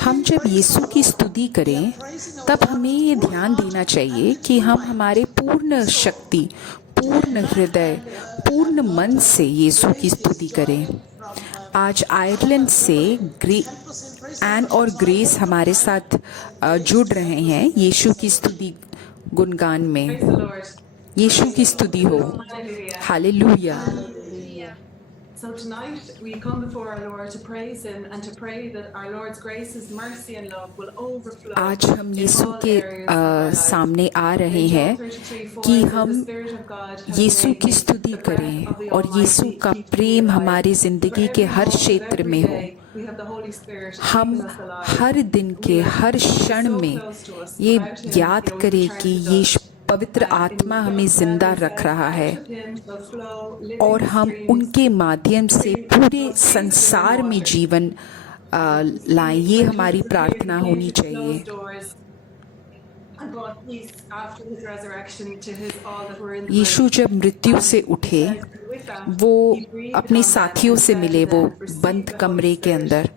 हम जब यीशु की स्तुति करें तब हमें ये ध्यान देना चाहिए कि हम हमारे पूर्ण शक्ति, पूर्ण हृदय, पूर्ण मन से यीशु की स्तुति करें। आज आयरलैंड से एन और ग्रेस हमारे साथ जुड़ रहे हैं यीशु की स्तुति गुणगान में। यीशु की स्तुति हो। Hallelujah. So tonight we come before our Lord to praise Him and to pray that our Lord's grace, His mercy and love will overflow. आज हम यीशु के सामने आ रहे हैं कि हम यीशु की स्तुति करें और यीशु का प्रेम हमारी जिंदगी के हर क्षेत्र में हो। हम हर दिन के हर क्षण में ये याद करें कि यीशु पवित्र आत्मा हमें जिंदा रख रहा है और हम उनके माध्यम से पूरे संसार में जीवन लाएं। ये हमारी प्रार्थना होनी चाहिए। यीशु जब मृत्यु से उठे, वो अपने साथियों से मिले, वो बंद कमरे के अंदर,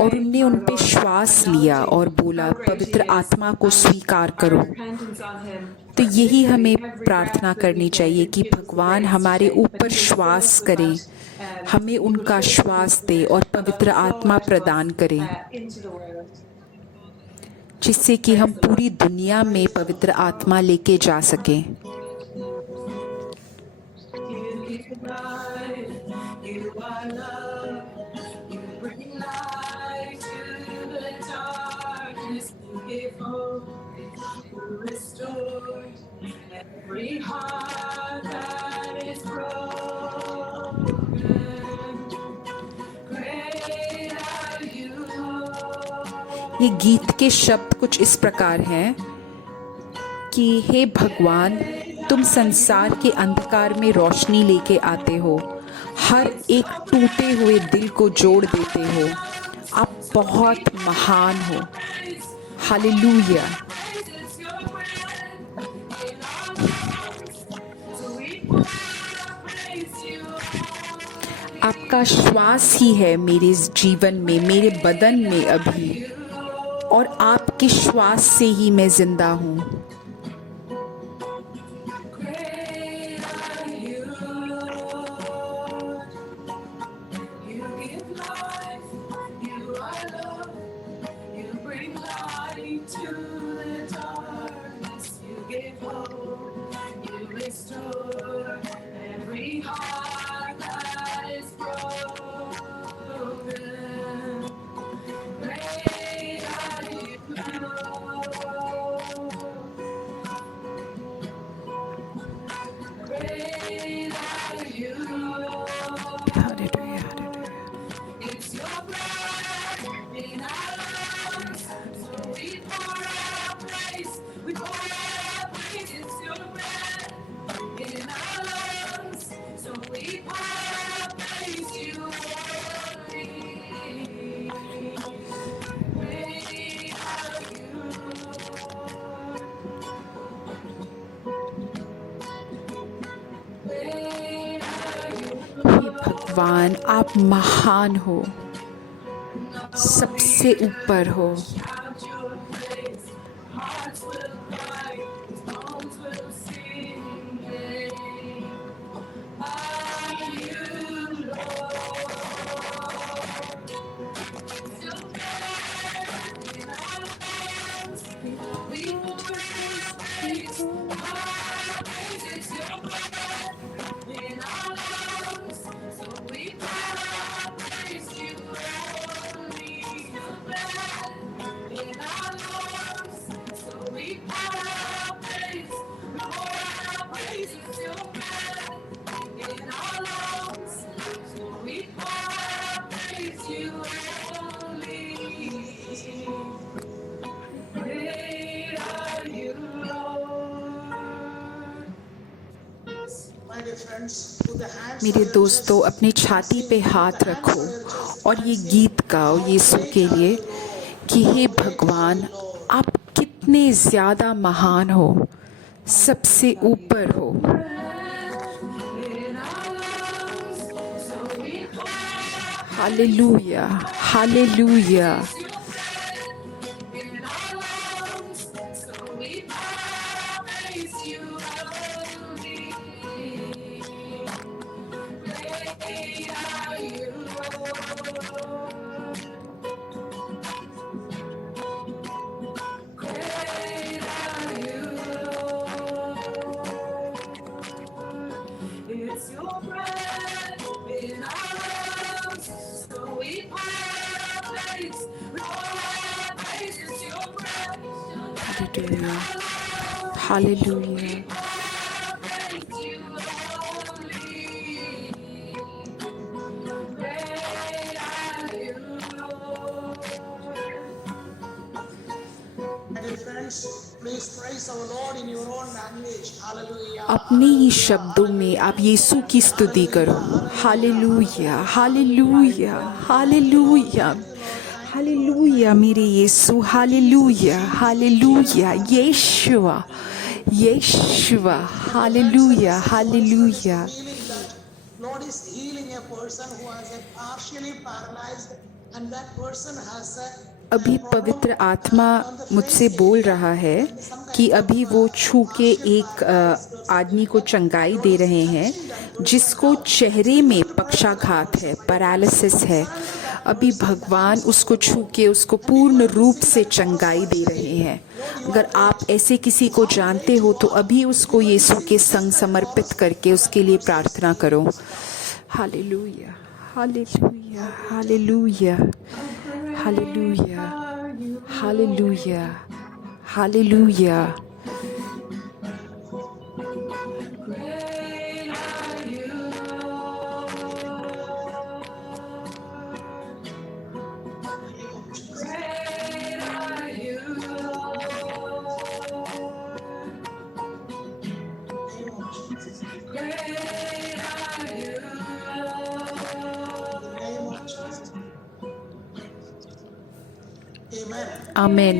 और उनने उन पे श्वास लिया और बोला, पवित्र आत्मा को स्वीकार करो। तो यही हमें प्रार्थना करनी चाहिए कि भगवान हमारे ऊपर श्वास करें, हमें उनका श्वास दे और पवित्र आत्मा प्रदान करें, जिससे कि हम पूरी दुनिया में पवित्र आत्मा लेके जा सकें। Every heart that is broken, great are you, Lord। ये गीत के शब्द कुछ इस प्रकार हैं कि हे भगवान, तुम संसार के अंधकार में रोशनी लेके आते हो, हर एक टूटे हुए दिल को जोड़ देते हो। आप बहुत महान हो। हालेलुया। आपका श्वास ही है मेरे जीवन में, मेरे बदन में अभी, और आपके श्वास से ही मैं जिंदा हूँ। भगवान, आप महान हो, सबसे ऊपर हो। मेरे दोस्तों, अपनी छाती पे हाथ रखो और ये गीत गाओ यीशु के लिए कि हे भगवान, आप कितने ज़्यादा महान हो, सबसे ऊपर हो। Hallelujah, hallelujah. It's your breath in our lungs, so we praise. Lord, praise is your breath. Hallelujah, hallelujah. Praise you only. Great are you, Lord. Dear friends, please praise our Lord in your own language. Hallelujah. अपने ही शब्दों में आप यीशु की स्तुति करो। Hallelujah, hallelujah, hallelujah, hallelujah मेरे यीशु, hallelujah, hallelujah, यीशुआ, यीशुआ, hallelujah, hallelujah. Feeling that Lord is healing a person who has a partially paralyzed and that person has a अभी पवित्र आत्मा मुझसे बोल रहा है कि अभी वो छू के एक आदमी को चंगाई दे रहे हैं जिसको चेहरे में पक्षाघात है, पैरालिसिस है। अभी भगवान उसको छू के उसको पूर्ण रूप से चंगाई दे रहे हैं। अगर आप ऐसे किसी को जानते हो तो अभी उसको यीशु के संग समर्पित करके उसके लिए प्रार्थना करो। Hallelujah, hallelujah, hallelujah, hallelujah, hallelujah, hallelujah. Amen. Amen.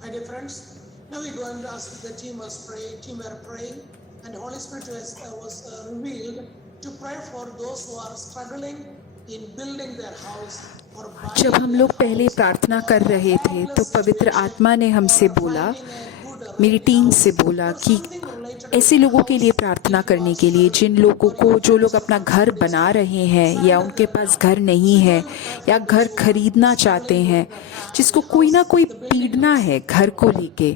My dear friends, now we're going to ask the team were praying, and the Holy Spirit was revealed to pray for those who are struggling in building their house or buying जब हम लोग पहले प्रार्थना कर रहे थे तो पवित्र आत्मा ने हमसे बोला, मेरी टीम से बोला कि ऐसे लोगों के लिए प्रार्थना करने के लिए जिन लोगों को, जो लोग अपना घर बना रहे हैं या उनके पास घर नहीं है या घर खरीदना चाहते हैं, जिसको कोई ना कोई पीड़ना है घर को लेके,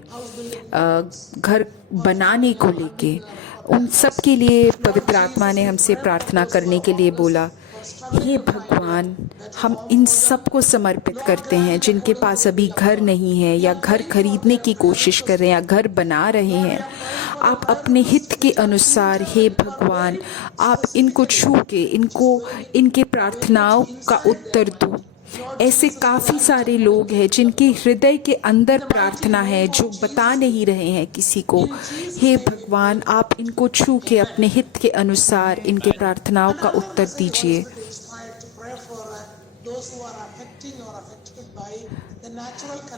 घर बनाने को लेके, उन सब के लिए पवित्र आत्मा ने हमसे प्रार्थना करने के लिए बोला। हे भगवान, हम इन सब को समर्पित करते हैं जिनके पास अभी घर नहीं है या घर खरीदने की कोशिश कर रहे हैं या घर बना रहे हैं। आप अपने हित के अनुसार हे भगवान, आप इनको छू के इनके प्रार्थनाओं का उत्तर दो। ऐसे काफ़ी सारे लोग हैं जिनके हृदय के अंदर प्रार्थना है, जो बता नहीं रहे हैं किसी को। हे भगवान, आप इनको छू के अपने हित के अनुसार इनके प्रार्थनाओं का उत्तर दीजिए।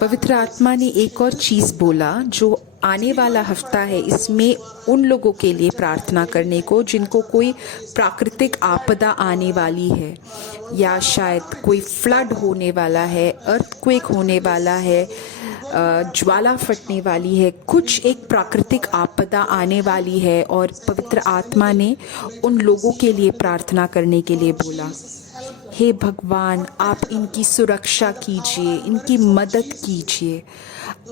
पवित्र आत्मा ने एक और चीज़ बोला, जो आने वाला हफ्ता है इसमें उन लोगों के लिए प्रार्थना करने को जिनको कोई प्राकृतिक आपदा आने वाली है या शायद कोई फ्लड होने वाला है, अर्थक्वेक होने वाला है, ज्वाला फटने वाली है, कुछ एक प्राकृतिक आपदा आने वाली है और पवित्र आत्मा ने उन लोगों के लिए प्रार्थना करने के लिए बोला। हे भगवान, आप इनकी सुरक्षा कीजिए, इनकी मदद कीजिए।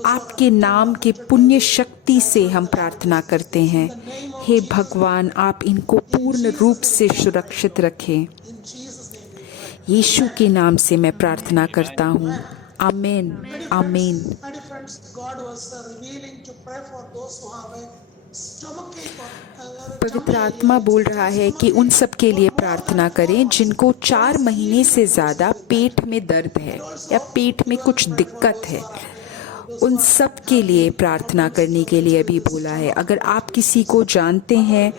आपके नाम के पुण्य शक्ति से हम प्रार्थना करते हैं। हे भगवान, आप इनको पूर्ण रूप से सुरक्षित रखें। यीशु के नाम से मैं प्रार्थना करता हूँ। आमीन, आमीन। पवित्र आत्मा बोल रहा है कि उन सब के लिए प्रार्थना करें जिनको 4 महीने से ज़्यादा पेट में दर्द है या पेट में कुछ दिक्कत है। उन सब के लिए प्रार्थना करने के लिए अभी बोला है। अगर आप किसी को जानते हैं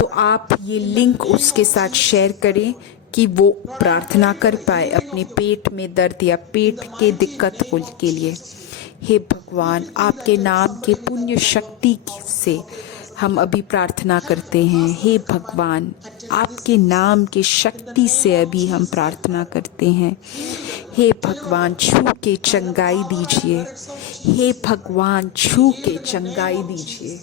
तो आप ये लिंक उसके साथ शेयर करें कि वो प्रार्थना कर पाए अपने पेट में दर्द या पेट के दिक्कत के लिए। हे भगवान, आपके नाम के पुण्य शक्ति से हम अभी प्रार्थना करते हैं। हे भगवान, आपके नाम के शक्ति से अभी हम प्रार्थना करते हैं। हे भगवान, छू के चंगाई दीजिए। हे भगवान, छू के चंगाई दीजिए।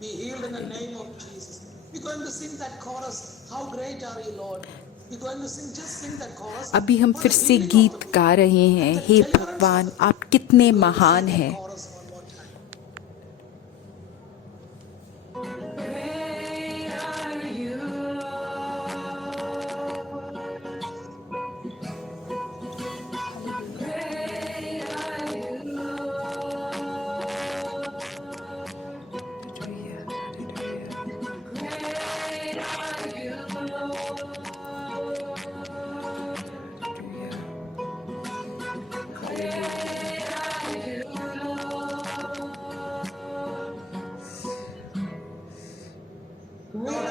Be healed in the name of Jesus. We're going to sing that chorus. How great are you, Lord? We're going to sing, just sing that chorus. अभी हम फिर से गीत गा रहे हैं। हे भगवान, आप कितने महान हैं। Chorus one more time. Great are you, Lord. Great are you, Lord. Great are you, Lord. Great are you, Lord.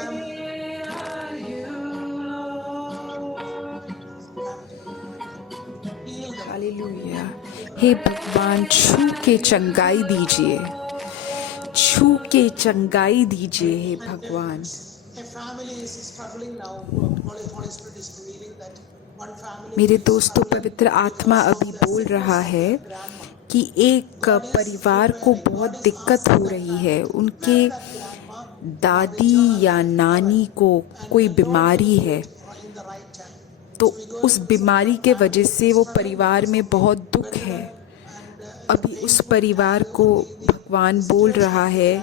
Great are you, Lord. Heal them. Hallelujah. हे भगवान, छू के चंगाई दीजिए। छू के चंगाई दीजिए हे भगवान। A family is struggling now. Holy Spirit is revealing that one family. मेरे दोस्तों, पवित्र आत्मा अभी बोल रहा है कि एक परिवार को बहुत दिक्कत हो रही है। उनके दादी या नानी को कोई बीमारी है, In the right time. तो उस बीमारी के वजह से वो परिवार में बहुत दुख है। अभी उस परिवार को भगवान बोल रहा है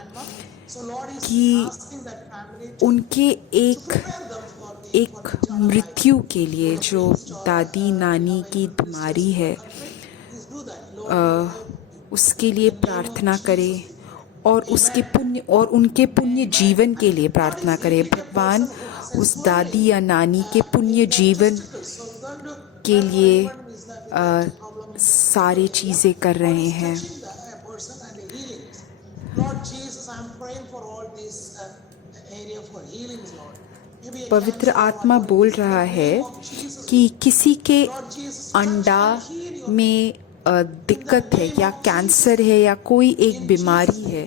So Lord is कि asking that family उनके एक prepare them for the एक मृत्यु के लिए, जो दादी नानी की बीमारी है, please do that. Lord, उसके लिए प्रार्थना करें और उसके पुण्य और उनके पुण्य जीवन के लिए प्रार्थना करें। भगवान उस दादी या नानी के पुण्य जीवन के लिए सारी चीज़ें कर रहे हैं। touching the person and healings. Lord Jesus, I'm praying for all this area for healings, Lord. Maybe a पवित्र आत्मा बोल रहा है कि किसी के अंडा में दिक्कत है या कैंसर है या कोई एक बीमारी है,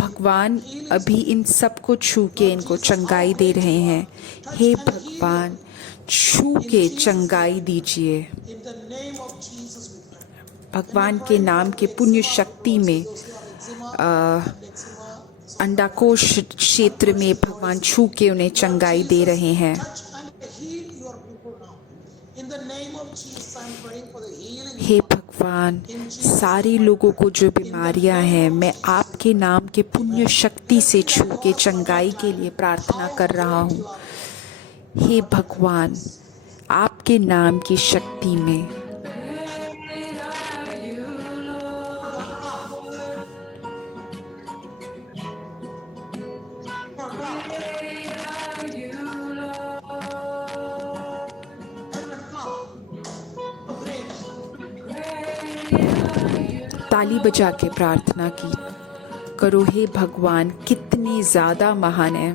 भगवान अभी इन सब को छू के इनको चंगाई दे रहे हैं। हे भगवान, छू के चंगाई दीजिए। in the name of Jesus we pray. भगवान के नाम के पुण्य शक्ति में अंडाकोश क्षेत्र में भगवान छू के उन्हें चंगाई दे रहे हैं। Touch and heal your people now. In the name of Jesus, I'm praying for the healing. हे भगवान, सारे लोगों को जो बीमारियां हैं, मैं आपके नाम के पुण्य शक्ति से छू के चंगाई के लिए प्रार्थना कर रहा हूँ। हे भगवान, आपके नाम की शक्ति में ताली बजा के प्रार्थना की करो। हे भगवान, कितने ज़्यादा महान है।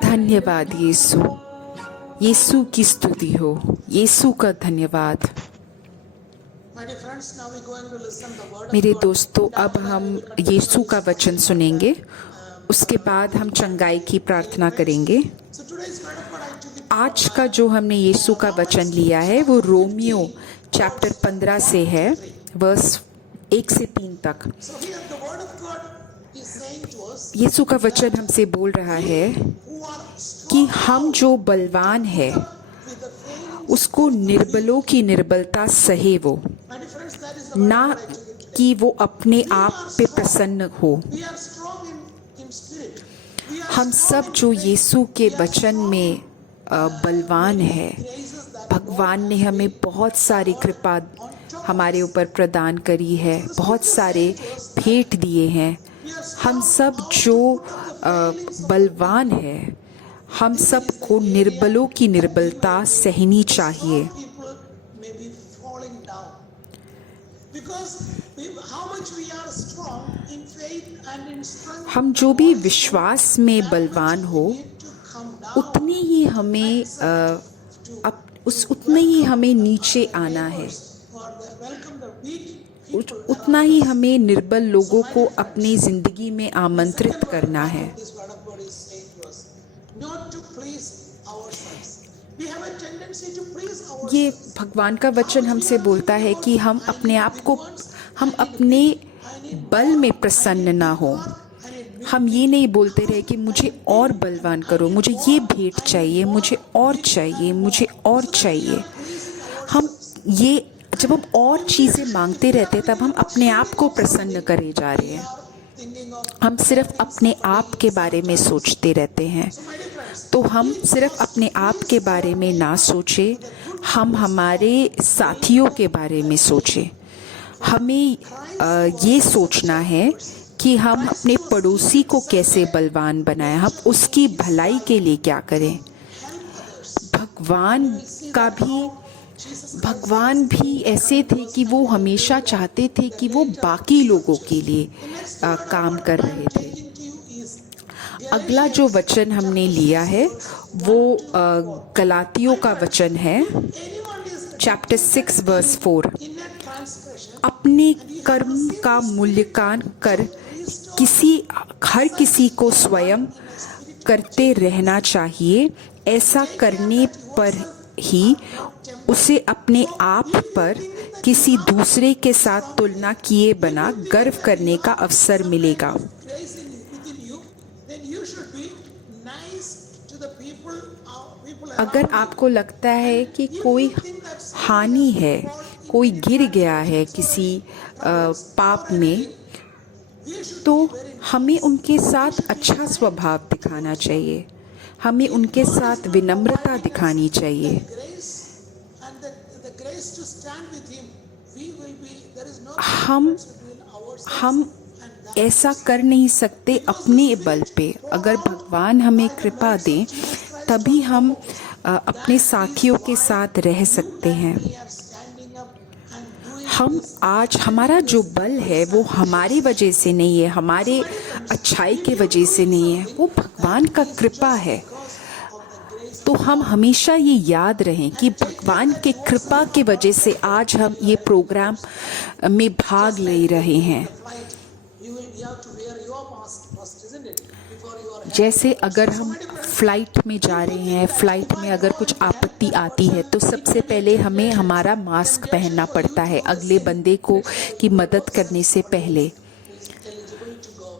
धन्यवाद यीशु। यीशु की स्तुति हो। यीशु का धन्यवाद। My dear friends, now we're going to listen the word of मेरे God. दोस्तों, अब हम यीशु का वचन सुनेंगे, उसके बाद हम चंगाई की प्रार्थना करेंगे। So today's word of God I took it. आज का जो हमने यीशु का वचन लिया है वो रोमियो चैप्टर 15 से है, वर्स 1 से 3 तक। So here the word of God is saying to us यीशु का वचन हमसे बोल रहा है who are strong कि हम जो बलवान है with the failing. उसको निर्बलों की निर्बलता सहे वो, My dear friends, that is the word ना of God I took it. कि वो अपने आप पे प्रसन्न हो। We are strong in spirit. We are हम strong सब in जो faith. यीशु के वचन में बलवान है, Graces that भगवान ने हमें बहुत सारी कृपा हमारे ऊपर प्रदान करी है, बहुत सारे भेंट दिए हैं। हम सब जो बलवान है, हम सबको निर्बलों की निर्बलता सहनी चाहिए, people may be falling down. Because how much we are strong in faith and in strength, हम जो भी विश्वास में बलवान हो need to come down. उतनी ही हमें उतने ही हमें नीचे आना है, For the welcome the weak people. उतना ही हमें निर्बल लोगों को अपनी जिंदगी में आमंत्रित करना है। This word of God is saying to us, not to please ourselves. We have a tendency to please ourselves. ये भगवान का वचन हमसे बोलता है कि हम अपने आप को, हम अपने बल में प्रसन्न ना हो। हम ये नहीं बोलते रहे कि मुझे और बलवान करो, मुझे ये भेंट चाहिए, मुझे और चाहिए, मुझे और चाहिए। हम ये जब हम और चीज़ें मांगते रहते तब हम अपने आप को प्रसन्न करे जा रहे हैं। हम सिर्फ अपने आप के बारे में सोचते रहते हैं। तो हम सिर्फ अपने आप के बारे में ना सोचें, हम हमारे साथियों के बारे में सोचें। हमें ये सोचना है कि हम अपने पड़ोसी को कैसे बलवान बनाएं, हम उसकी भलाई के लिए क्या करें। भगवान भी ऐसे थे कि वो हमेशा चाहते थे कि वो बाकी लोगों के लिए काम कर रहे थे। अगला जो वचन हमने लिया है वो गलातियों का वचन है, चैप्टर 6 वर्स 4। अपने कर्म का मूल्यांकन कर हर किसी को स्वयं करते रहना चाहिए। ऐसा करने पर ही उसे अपने आप पर किसी दूसरे के साथ तुलना किए बिना गर्व करने का अवसर मिलेगा। अगर आपको लगता है कि कोई हानि है, कोई गिर गया है किसी पाप में, तो हमें उनके साथ अच्छा स्वभाव दिखाना चाहिए, हमें उनके साथ विनम्रता दिखानी चाहिए। हम ऐसा कर नहीं सकते अपने बल पे। अगर भगवान हमें कृपा दें तभी हम अपने साथियों के साथ रह सकते हैं। हम आज हमारा जो बल है वो हमारी वजह से नहीं है, हमारे अच्छाई के वजह से नहीं है, वो भगवान का कृपा है। तो हम हमेशा ये याद रहें कि भगवान के कृपा के वजह से आज हम ये प्रोग्राम में भाग ले रहे हैं। जैसे अगर हम फ्लाइट में जा रहे हैं, फ्लाइट में अगर कुछ आपत्ति आती है तो सबसे पहले हमें हमारा मास्क पहनना पड़ता है अगले बंदे को की मदद करने से पहले।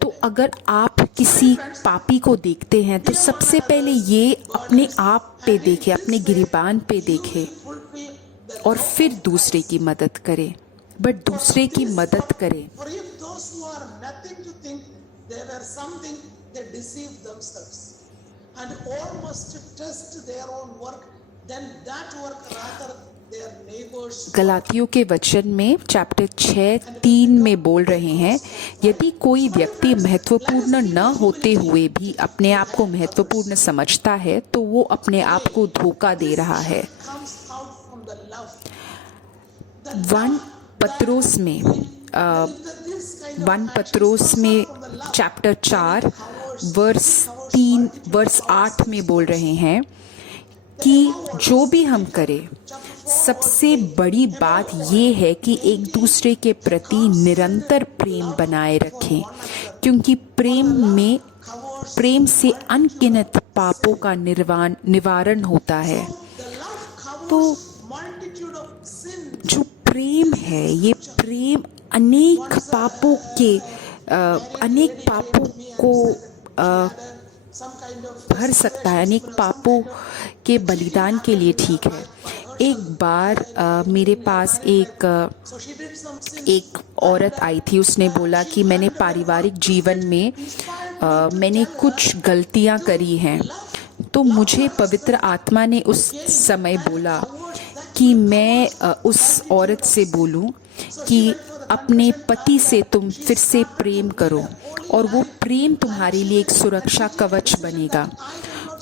तो अगर आप किसी पापी को देखते हैं तो सबसे पहले ये अपने आप पे देखें, अपने गिरबान पे देखें और फिर दूसरे की मदद करें। बट दूसरे की मदद करें। They deceive themselves, and all must test their own work, then that work rather their neighbors. गलातियों के वचन में चैप्टर 6:3 में बोल रहे हैं, यदि कोई व्यक्ति महत्वपूर्ण न होते हुए भी अपने आप को महत्वपूर्ण समझता है तो वो अपने आप को धोखा दे रहा है। 1 पत्रोस में चैप्टर 4 वर्स 8 में बोल रहे हैं कि जो भी हम करें सबसे बड़ी बात ये है कि एक दूसरे के प्रति निरंतर प्रेम बनाए रखें, क्योंकि प्रेम से अनगिनत पापों का निवारण होता है। तो जो प्रेम है, ये प्रेम अनेक पापों को भर सकता है, अनेक पापों के बलिदान के लिए ठीक है। एक बार मेरे पास एक औरत आई थी, उसने बोला कि मैंने पारिवारिक जीवन में मैंने कुछ गलतियां करी हैं। तो मुझे पवित्र आत्मा ने उस समय बोला कि मैं उस औरत से बोलूं कि अपने पति से तुम फिर से प्रेम करो और वो प्रेम तुम्हारे लिए एक सुरक्षा कवच बनेगा।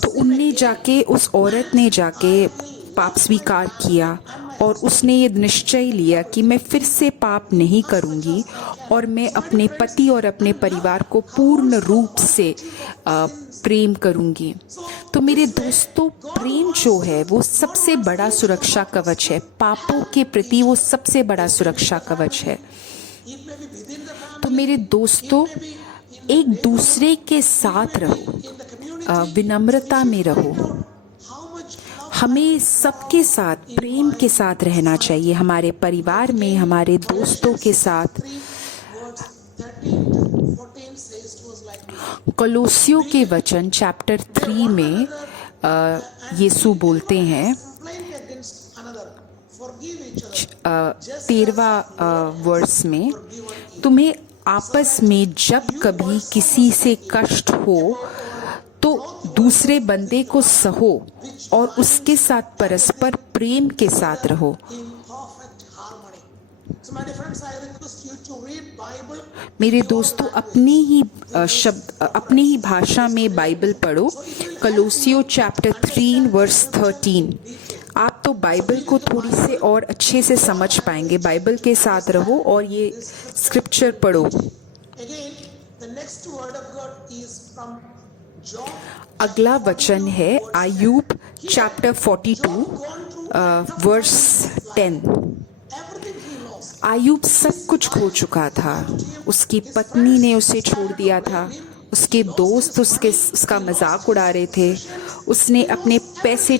तो उनने जाके, उस औरत ने जाके पाप स्वीकार किया और उसने ये निश्चय लिया कि मैं फिर से पाप नहीं करूंगी और मैं अपने पति और अपने परिवार को पूर्ण रूप से प्रेम करूंगी। तो मेरे दोस्तों, प्रेम जो है वो सबसे बड़ा सुरक्षा कवच है। पापों के प्रति वो सबसे बड़ा सुरक्षा कवच है। तो मेरे दोस्तों, एक दूसरे के साथ रहो, विनम्रता में रहो। हमें सबके साथ प्रेम के साथ रहना चाहिए, हमारे परिवार में, हमारे दोस्तों के साथ। कोलोसियों के वचन चैप्टर 3 में यीशु बोलते हैं, 13वां वर्स में, तुम्हें आपस में जब कभी किसी से कष्ट हो तो दूसरे बंदे को सहो और उसके साथ परस्पर प्रेम के साथ रहो। मेरे दोस्तों, अपनी ही भाषा में बाइबल पढ़ो। कोलोसियों चैप्टर 3 वर्स 13। आप तो बाइबल को थोड़ी से और अच्छे से समझ पाएंगे। बाइबल के साथ रहो और ये स्क्रिप्चर पढ़ो। अगला वचन है आयूब चैप्टर 42 वर्स 10। आयूब सब कुछ खो चुका था। उसकी पत्नी ने उसे छोड़ दिया था, उसके दोस्त उसका मजाक उड़ा रहे थे, उसने अपने पैसे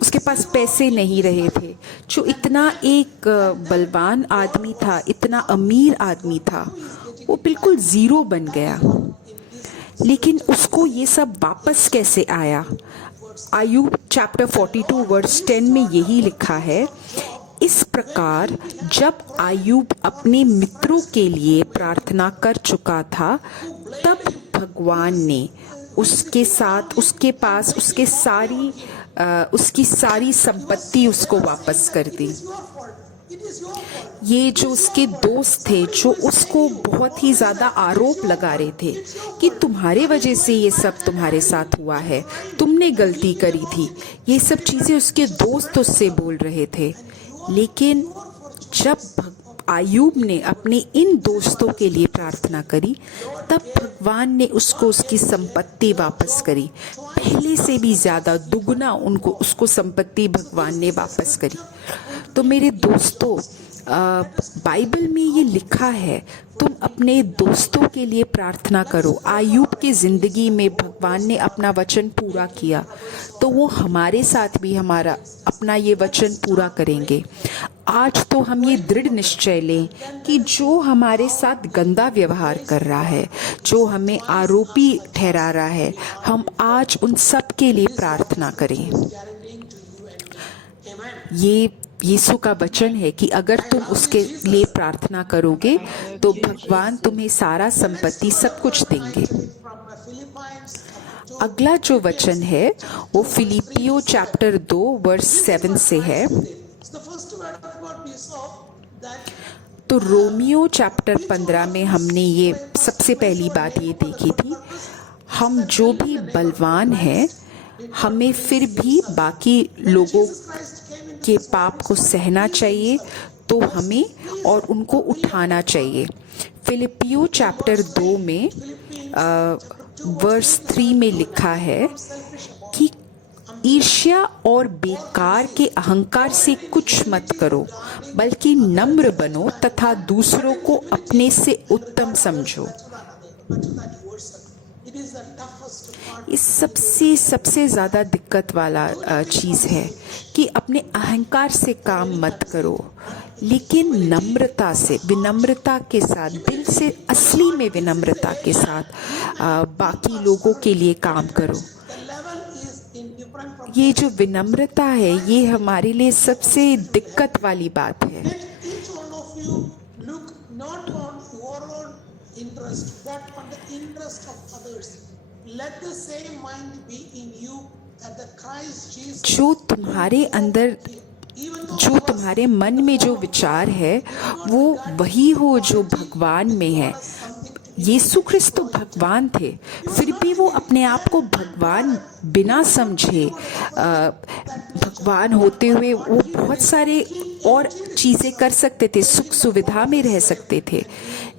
उसके पास पैसे नहीं रहे थे। जो इतना एक बलवान आदमी था, इतना अमीर आदमी था, वो बिल्कुल ज़ीरो बन गया। लेकिन उसको ये सब वापस कैसे आया? आयूब चैप्टर 42 वर्स 10 में यही लिखा है, इस प्रकार जब आयूब अपने मित्रों के लिए प्रार्थना कर चुका था, तब भगवान ने उसके साथ, उसके पास उसकी सारी संपत्ति उसको वापस कर दी। ये जो उसके दोस्त थे, जो उसको बहुत ही ज़्यादा आरोप लगा रहे थे कि तुम्हारे वजह से ये सब तुम्हारे साथ हुआ है, तुमने गलती करी थी, ये सब चीज़ें उसके दोस्त उससे बोल रहे थे। लेकिन जब आयूब ने अपने इन दोस्तों के लिए प्रार्थना करी, तब भगवान ने उसको उसकी संपत्ति वापस करी। पहले से भी ज़्यादा दुगना उसको संपत्ति भगवान ने वापस करी। तो मेरे दोस्तों, बाइबल में ये लिखा है, तुम अपने दोस्तों के लिए प्रार्थना करो। आयूब की ज़िंदगी में भगवान ने अपना वचन पूरा किया, तो वो हमारे साथ भी अपना ये वचन पूरा करेंगे। आज तो हम ये दृढ़ निश्चय लें कि जो हमारे साथ गंदा व्यवहार कर रहा है, जो हमें आरोपी ठहरा रहा है, हम आज उन सब के लिए प्रार्थना करें। ये यीशु का वचन है कि अगर तुम उसके लिए प्रार्थना करोगे तो भगवान तुम्हें सारा संपत्ति सब कुछ देंगे। अगला जो वचन है वो फिलिपियो चैप्टर 2 वर्स 7 से है। तो रोमियो चैप्टर 15 में हमने ये सबसे पहली बात ये देखी थी, हम जो भी बलवान हैं, हमें फिर भी बाकी लोगों के पाप को सहना चाहिए, तो हमें और उनको उठाना चाहिए। फिलिपियो चैप्टर 2 में वर्स 3 में लिखा है कि ईर्ष्या और बेकार के अहंकार से कुछ मत करो, बल्कि नम्र बनो तथा दूसरों को अपने से उत्तम समझो। इस सबसे ज़्यादा दिक्कत वाला चीज़ है कि अपने अहंकार से काम मत करो, लेकिन नम्रता से, विनम्रता के साथ, दिल से असली में विनम्रता के साथ बाकी लोगों के लिए काम करो। ये जो विनम्रता है, ये हमारे लिए सबसे दिक्कत वाली बात है। जो तुम्हारे अंदर, जो तुम्हारे मन में जो विचार है, वो वही हो जो भगवान में है। यीशु ख्रिस्त तो भगवान थे, फिर भी वो अपने आप को भगवान बिना समझे, भगवान होते हुए वो बहुत सारे और चीज़ें कर सकते थे, सुख सुविधा में रह सकते थे,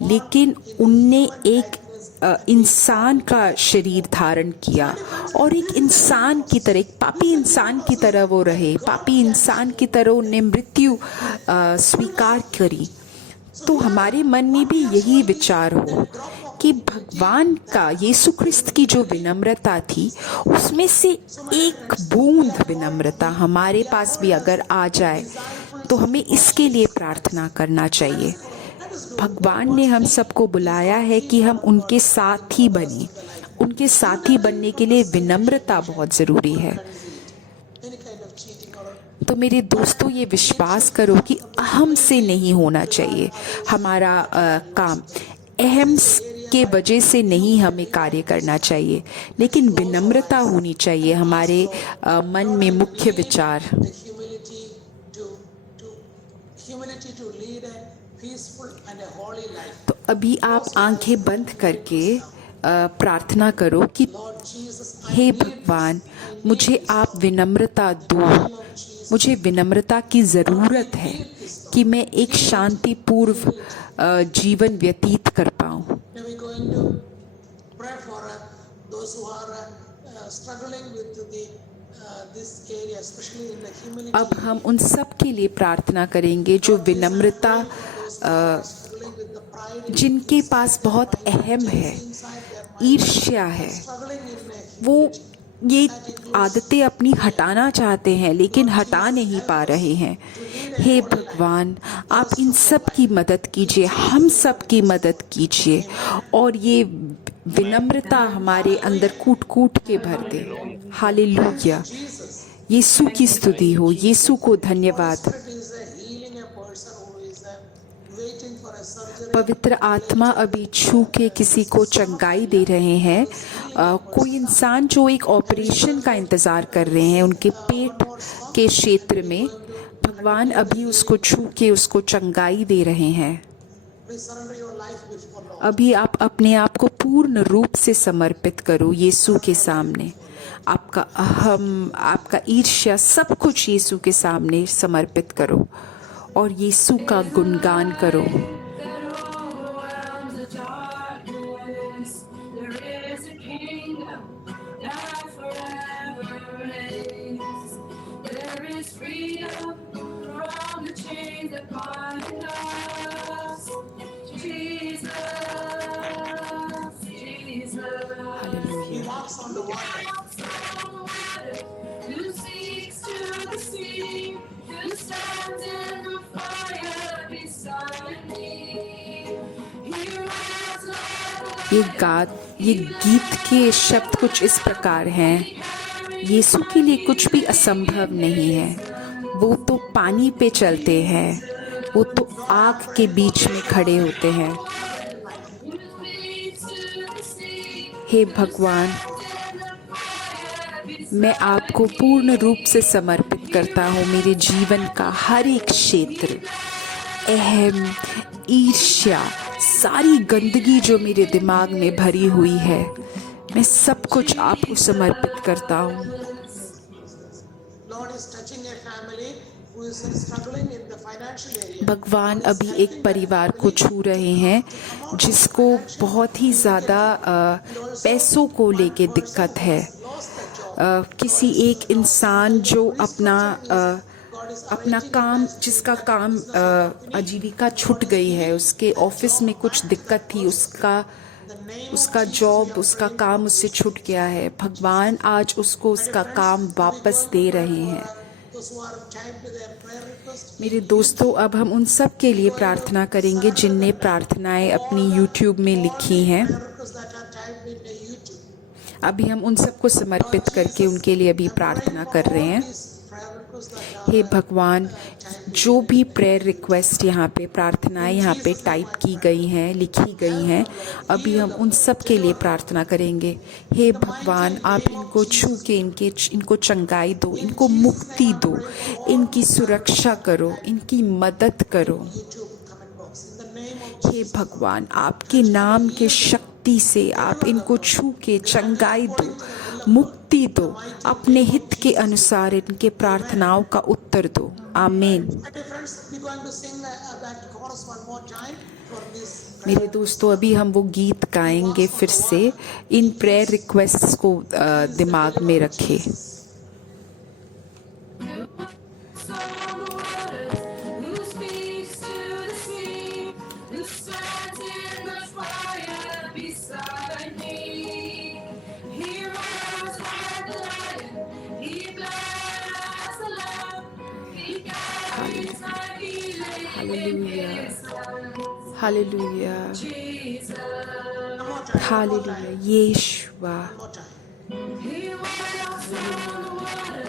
लेकिन उनने एक इंसान का शरीर धारण किया और एक इंसान की तरह, एक पापी इंसान की तरह वो रहे, पापी इंसान की तरह उनने मृत्यु स्वीकार करी। तो हमारे मन में भी यही विचार हो कि भगवान का, यीशु ख्रिस्त की जो विनम्रता थी, उसमें से एक बूंद विनम्रता हमारे पास भी अगर आ जाए तो हमें इसके लिए प्रार्थना करना चाहिए। भगवान ने हम सबको बुलाया है कि हम उनके साथी बने। उनके साथी बनने के लिए विनम्रता बहुत ज़रूरी है। तो मेरे दोस्तों, ये विश्वास करो कि अहम से नहीं होना चाहिए हमारा काम। अहम के वजह से नहीं हमें कार्य करना चाहिए, लेकिन विनम्रता होनी चाहिए हमारे मन में मुख्य विचार। तो अभी आप आंखें बंद करके प्रार्थना करो कि हे भगवान, मुझे आप विनम्रता दो। मुझे विनम्रता की ज़रूरत है कि मैं एक शांतिपूर्व जीवन व्यतीत कर पाऊँ। अब हम उन सब के लिए प्रार्थना करेंगे जो विनम्रता, जिनके पास बहुत अहम है, ईर्ष्या है, वो ये आदतें अपनी हटाना चाहते हैं लेकिन हटा नहीं पा रहे हैं। हे भगवान, आप इन सब की मदद कीजिए, हम सब की मदद कीजिए और ये विनम्रता हमारे अंदर कूट कूट के भर दे। हालेलुया। यीशु की स्तुति हो, यीशु को धन्यवाद। पवित्र आत्मा अभी छू के किसी को चंगाई दे रहे हैं। कोई इंसान जो एक ऑपरेशन का इंतज़ार कर रहे हैं उनके पेट के क्षेत्र में, भगवान अभी उसको छू के उसको चंगाई दे रहे हैं। अभी आप अपने आप को पूर्ण रूप से समर्पित करो यीशु के सामने। आपका अहम, आपका ईर्ष्या, सब कुछ यीशु के सामने समर्पित करो और यीशु का गुणगान करो। ये गीत के शब्द कुछ इस प्रकार हैं। यीशु के लिए कुछ भी असंभव नहीं है। वो तो पानी पे चलते हैं, वो तो आग के बीच में खड़े होते हैं। हे भगवान, मैं आपको पूर्ण रूप से समर्पित करता हूँ। मेरे जीवन का हर एक क्षेत्र, अहम, ईर्ष्या, सारी गंदगी जो मेरे दिमाग में भरी हुई है, मैं सब कुछ आपको समर्पित करता हूँ। भगवान अभी एक परिवार को छू रहे हैं जिसको बहुत ही ज़्यादा पैसों को लेके दिक्कत है। किसी एक इंसान जो अपना काम, जिसका काम आजीविका छूट गई है, उसके ऑफिस में कुछ दिक्कत थी, उसका जॉब, उसका काम उससे छूट गया है। भगवान आज उसको उसका काम वापस दे रहे हैं। मेरे दोस्तों, अब हम उन सब के लिए प्रार्थना करेंगे जिनने प्रार्थनाएं अपनी YouTube में लिखी हैं। अभी हम उन सबको समर्पित करके उनके लिए अभी प्रार्थना कर रहे हैं। हे भगवान, जो भी प्रेयर रिक्वेस्ट यहाँ पे, प्रार्थनाएं यहाँ पे टाइप की गई हैं, लिखी गई हैं, अभी हम उन सब के लिए प्रार्थना करेंगे। हे भगवान, आप इनको छू के इनको चंगाई दो, इनको मुक्ति दो, इनकी सुरक्षा करो, इनकी मदद करो। हे भगवान, आपके नाम के शक्ति से आप इनको छू के चंगाई दो, मुक्ति दो, अपने हित के अनुसार इनके प्रार्थनाओं का उत्तर दो। आमीन। My dear friends, we're going to sing that chorus one more time for this. मेरे दोस्तों, अभी हम वो गीत गाएंगे फिर से। इन प्रेयर रिक्वेस्ट्स को दिमाग में रखें। Who speaks to the sea? Who stands in the fire beside me? He roars like a lion. He blasts the lamb. He carries my healing in his hands. Hallelujah, Jesus. One more time. Hallelujah, यीशुआ। One more time. He walks on the water.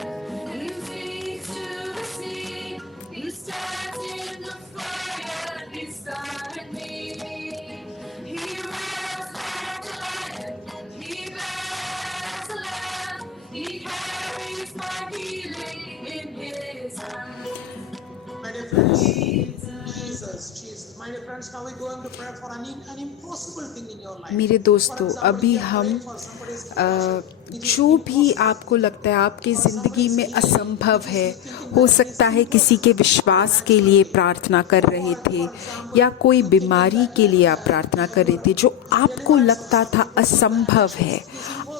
He speaks to the sea. He stands in the fire beside me. He roars like a lion. He blasts the lamb. He carries my healing in his hands. My dear friends, Jesus. My dear friends, now we're going to pray for an impossible thing in your life. मेरे दोस्तों, अभी हम जो भी आपको लगता है आपकी ज़िंदगी में असंभव है, हो सकता है किसी के विश्वास के लिए प्रार्थना कर रहे थे या कोई बीमारी के लिए आप प्रार्थना कर रहे थे जो आपको लगता था असंभव है।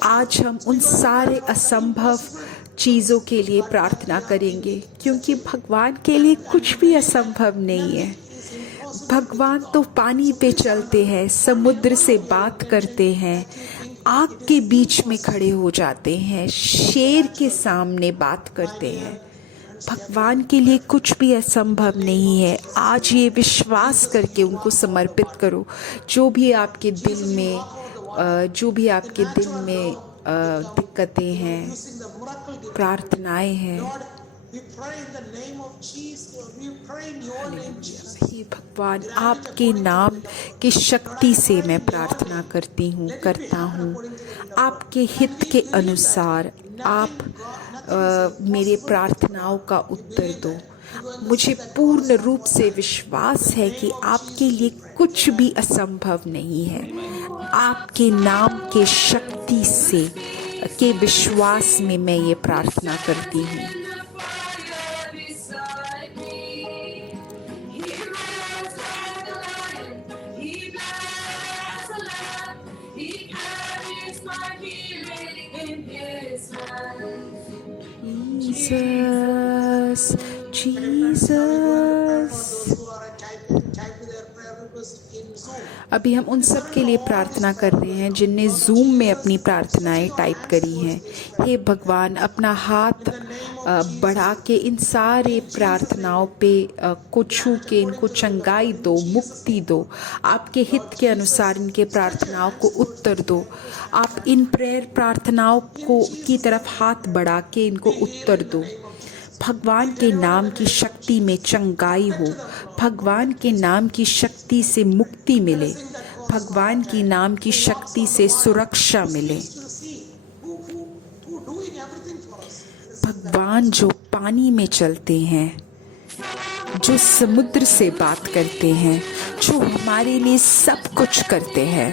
आज हम उन सारे असंभव चीज़ों के लिए प्रार्थना करेंगे, क्योंकि भगवान के लिए कुछ भी असंभव नहीं है। भगवान तो पानी पे चलते हैं, समुद्र से बात करते हैं, आग के बीच में खड़े हो जाते हैं, शेर के सामने बात करते हैं। भगवान के लिए कुछ भी असंभव नहीं है। आज ये विश्वास करके उनको समर्पित करो। जो भी आपके दिल में दिक्कतें हैं, प्रार्थनाएं हैं, We pray in the name of Jesus. We pray in your name, Jesus. हे भगवान, आपके नाम की शक्ति से मैं प्रार्थना करता हूँ। आपके हित के अनुसार आप मेरे प्रार्थनाओं का उत्तर दो। मुझे पूर्ण रूप से विश्वास है कि आपके लिए कुछ भी असंभव नहीं है। आपके नाम के शक्ति से के विश्वास में मैं ये प्रार्थना करती हूँ। Jesus, Jesus. अभी हम उन सब के लिए प्रार्थना कर रहे हैं जिनने जूम में अपनी प्रार्थनाएं टाइप करी हैं। हे भगवान, अपना हाथ बढ़ा के इन सारे प्रार्थनाओं पे को छू के इनको चंगाई दो, मुक्ति दो। आपके हित के अनुसार इनके प्रार्थनाओं को उत्तर दो। आप इन प्रेयर प्रार्थनाओं को की तरफ हाथ बढ़ा के इनको उत्तर दो। भगवान के नाम की शक्ति में चंगाई हो, भगवान के नाम की शक्ति से मुक्ति मिले, भगवान की नाम की शक्ति से सुरक्षा मिले। भगवान जो पानी में चलते हैं, जो समुद्र से बात करते हैं, जो हमारे लिए सब कुछ करते हैं।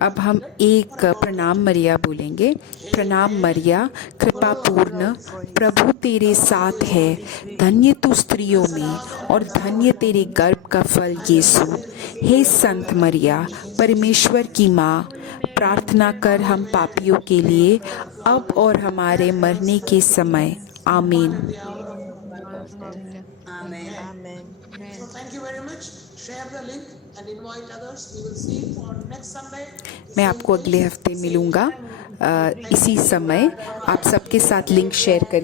अब हम एक प्रणाम मरिया बोलेंगे। प्रणाम मरिया, कृपा पूर्ण, प्रभु तेरे साथ है, धन्य तू स्त्रियों में और धन्य तेरे गर्भ का फल यीशु। हे संत मरिया, परमेश्वर की माँ, प्रार्थना कर हम पापियों के लिए, अब और हमारे मरने के समय। आमीन। मैं आपको अगले हफ्ते मिलूँगा इसी समय। आप सबके साथ लिंक शेयर कर